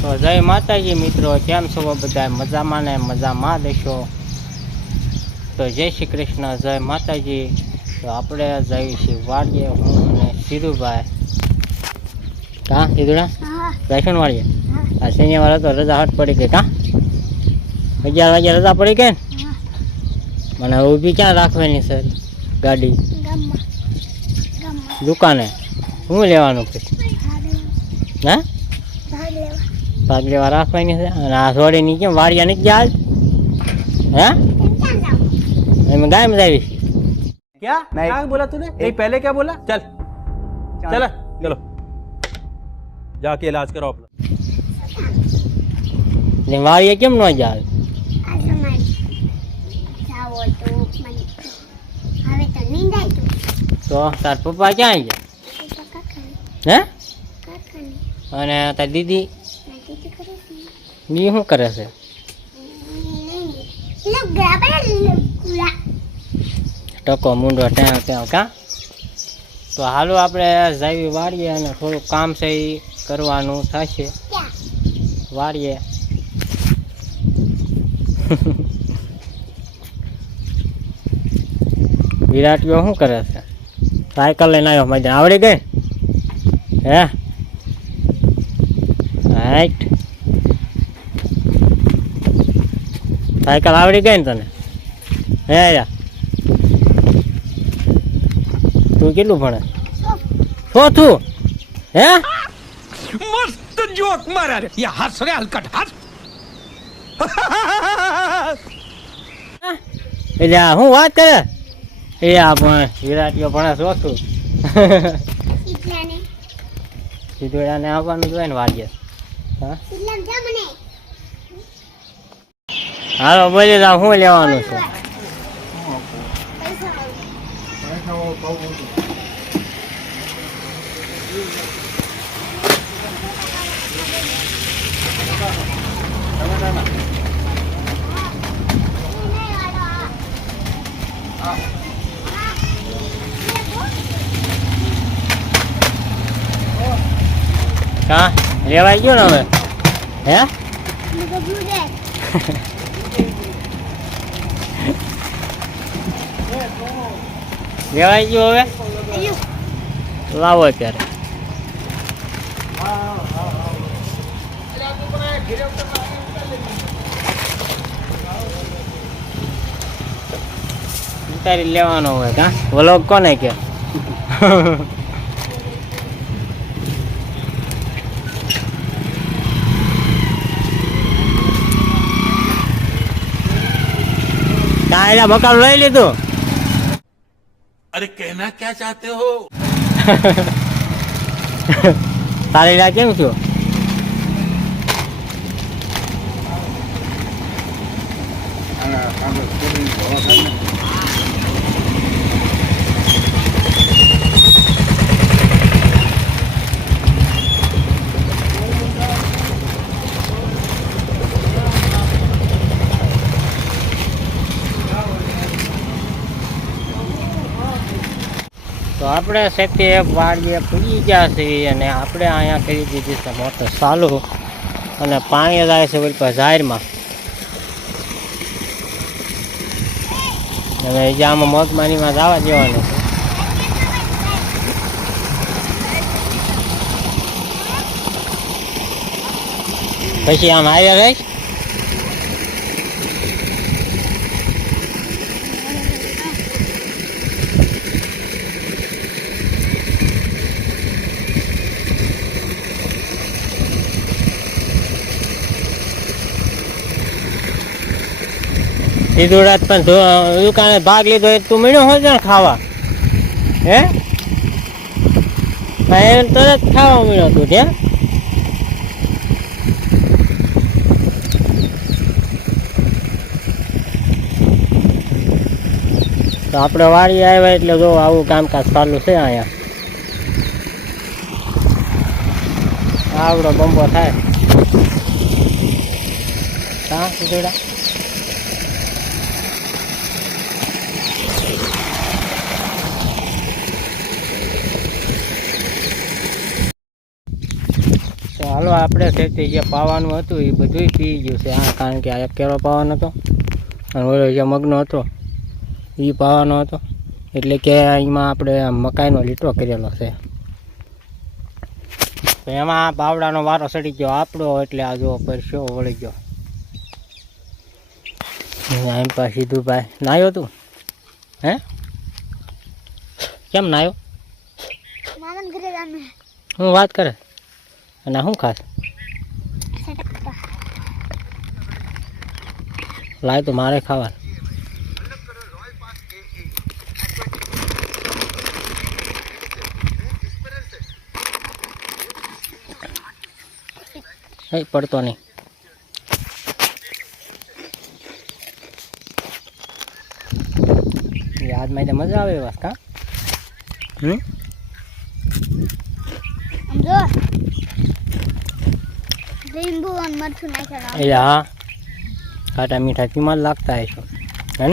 તો જય માતાજી મિત્રો કેમ છો બધા મજામાં ને મજામાં દેશો. તો જય શ્રી કૃષ્ણ જય માતાજી. તો આપણે જઈએ છીએ વાડીએ હું અને સિરુભાઈ કા સીધુડા? રાયસણ વાડીએ આ શનિવારે તો રજા હટ પડી ગઈ કા? અગિયાર વાગે રજા પડી ગઈ ને? મને ઊભી ક્યાં રાખવાની સર ગાડી? દુકાને? શું લેવાનું પછી? હા? ભાગ લેવા રાખવાની છે અને આ છોડીની કેમ વાડિયા નથી ગયા હે કેમ ક્યાં જાવ એમ ગાયમ જાવી क्या नहीं। क्या बोला तूने नहीं पहले क्या बोला चल चल चलो जाके इलाज कराओ अपना એટલે વાડિયા કેમ ન જાય આ સમાજ જાવો તો મને હવે તો નિંદાય તો તો તાર પપ્પા ક્યાં ગયા તો કાકાને હે કાકાને અને તાર દીદી ઈ શું કરે છે? ટકો મૂંડો ત્યાં ત્યાં કા? તો હાલો આપણે જાવી વાડીએ અને થોડુંક કામ છે એ કરવાનું થશે. વાળીએ વાડીએ. ગયો શું કરે છે? સાયકલ લઈને આવ્યો મજા આવડી ગઈ? હે? રાઈટ. સાયકલ આવડી ગઈ ને તને? હે યા તું કેટલું ભણે? ચોથું હે? મસ્ત જોક મારા રે. યા હસ રે હલકટ હસ એટલે હું વાત કરે? એ આ પણ વિરાટીઓ ભણે ચોથું સીધોડાને આવવાનું જોઈએ ને વાગ્યે. હા? હાલો બોલી જાવ શું લેવાનું છે પૈસા કા લેવાઈ ગયો ને હવે હે લેવાઈ ગયો હવે? લાવો અત્યારે. ઉતારી લેવાનો હોય કા? બોલો કોને કે? કાયલા મકાન લઈ લીધું? अरे कहना क्या चाहते हो તારી લા કેમ છો તો આપણે શક્તિ વાડીએ પૂરી ગયા છીએ અને આપણે અહીંયા કરી દીધી છે મોટર ચાલુ અને પાણી જાય છે વળી જાહેરમાં. હવે જે આમાં મોગમાનીમાં જવા દેવાનું. છે પછી આમ આવ્યા રહીશ સીધું રાત પણ દુકાને ભાગ લીધો એ તું મીણો હોય ને ખાવા. હે? એમ તરત ખાવા મીણો તું ત્યાં તો આપણે વાળી આવ્યા એટલે જો આવું કામકાજ ચાલુ છે અહીંયા. આવડો બંબો થાય. કાં સીધુડા હાલો આપણે છે તે જે પાવાનું હતું એ બધું પી ગયું છે. આ કારણ કે આ એક કેળો પાવાનો હતો અને ઓલો જે મગનો હતો એ પાવાનો હતો. એટલે કે એમાં આપણે મકાઈનો લીટો કરેલો છે. તો એમાં બાવડાનો વારો સડી ગયો. આપણો એટલે આ જો પરસ્યો વળી ગયો. એમ પા સીધું ભાઈ. નાયો તું? હે? કેમ નાયો? હું વાત કરે? અને શું ખાસ? લાય તો મારે ખાવાનું. એ, પડતો નહીં. યાદમાં એટલે મજા આવે વાત કા? હમ? લીંબુ અને મરચું નાખેલું. એ હા. મીઠા જ લાગતા હશો. હે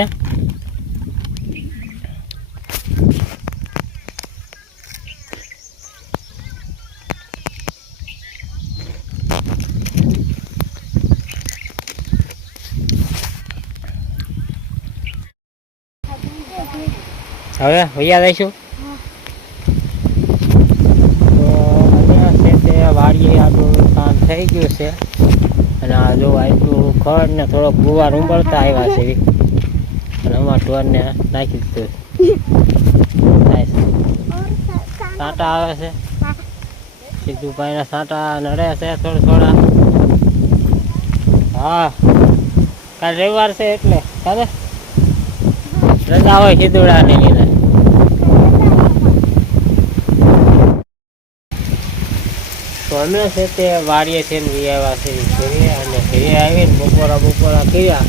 હવે વૈયા દઈશું તો અહીંયા છે તે વાડીએ આપણું કામ થઈ ગયું છે. અને આ જો ખડ ને થોડોક ગુવાર ઉંબળતા આવ્યા છે. અને અમારા ઢોરને નાખી દીધું સાંટા આવે છે. સીધું ભાઈના સાંટા નડે છે થોડા થોડા. હા. કાલ રવિવાર છે એટલે કાલે રજા હોય સિદ્ધુડાની લીધે અમે છે તે વાડીએ થઈને વી આવ્યા છે ઘરે અને ઘરે આવીને બપોરા બપોરા કર્યા.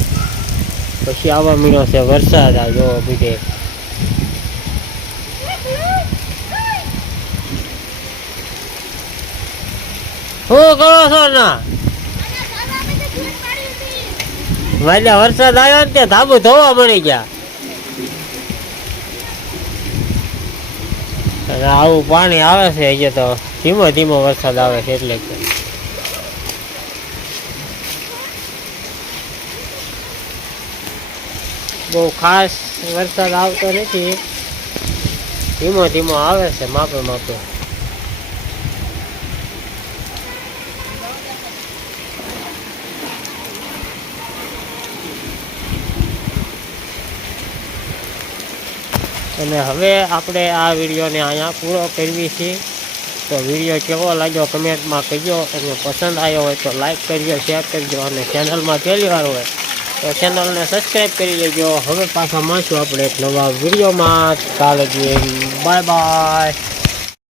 પછી આવવા મળ્યો છે વરસાદ, આ જોવો બીજે. શું કરો છો ના? વાલ્યા વરસાદ આવ્યો ને ત્યાં ધાબુ ધોવા મળી ગયા. આવું પાણી આવે છે અહીંયા તો ધીમો ધીમો વરસાદ આવે છે એટલે બહુ ખાસ વરસાદ આવતો નથી. ધીમો ધીમો આવે છે, માપે માપે. અને હવે આપણે આ વિડીયોને અહીંયા પૂરો કરવી છીએ. તો વીડિયો કેવો લાગ્યો કમેન્ટમાં કહેજો. અને પસંદ આવ્યો હોય તો લાઈક કરજો શેર કરજો અને ચેનલમાં પહેલી વાર હોય તો ચેનલને સબસ્ક્રાઈબ કરી લેજો. હવે પાછા મળશું આપણે એક નવા વિડીયોમાં. કાલે બાય બાય